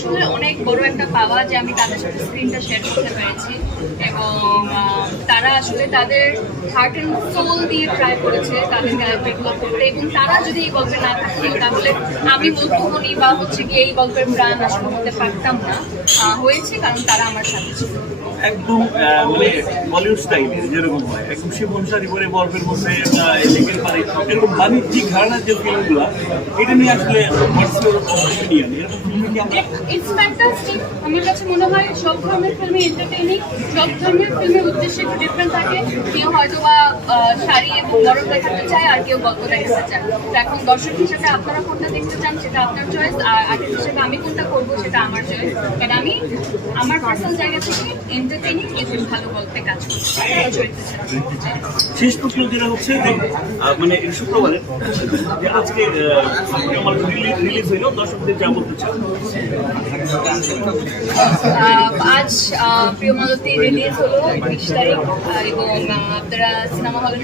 আসলে অনেক বড় একটা পাওয়া যে আমি তাদের সাথে স্ক্রিনটা শেয়ার করতে পেরেছি এবং তারা আসলে তাদের হার্ট অ্যান্ড সোল দিয়ে ট্রাই করেছে তাদের ক্যারেক্টারগুলো করতে এবং তারা যদি এই গল্পে না থাকতো তাহলে আমি মধ্যমণি বা হচ্ছে গিয়ে এই গল্পের প্রাণ আসলে হতে পারতাম না। হয়েছে কারণ তারা আমার সাথে ছিল। একদম মানে বলিউড স্টাইলে যেরকম হয় একদম শিব অনুসারী করে গল্পের মধ্যে লেগের পারে এরকম বাণিজ্যিক ধারণার যে ফিল্মগুলো এটা নিয়ে আসলে ইটস ফ্যান্টাস্টিক। আমার কাছে মনে হয় সব ধরনের ফিল্মে এন্টারটেইনিং, সব ধরনের ফিল্মের উদ্দেশ্য একটু ডিফারেন্ট থাকে। কেউ হয়তো বা শাড়ি এবং বরফ দেখাতে চায় আর কেউ গল্প দেখাতে চায়। তো এখন দর্শক হিসেবে আপনারা কোনটা দেখতে চান সেটা আপনার চয়েস, আর আর্টিস্ট হিসেবে আমি কোনটা করবো সেটা আমার চয়েস। কারণ আমি আমার পার্সোনাল জায়গা থেকে এন্টারটেইনিং এবং ভালো গল্পে কাজ করছি। শেষ প্রশ্ন যেটা হচ্ছে যে মানে শুক্রবারে যে আজকে রিলিজ হইল দর্শকদের যা বলতে চান। আজ প্রিয় মালতী রিলিজ হলো 20 তারিখ এবং আপনারা সিনেমা হলে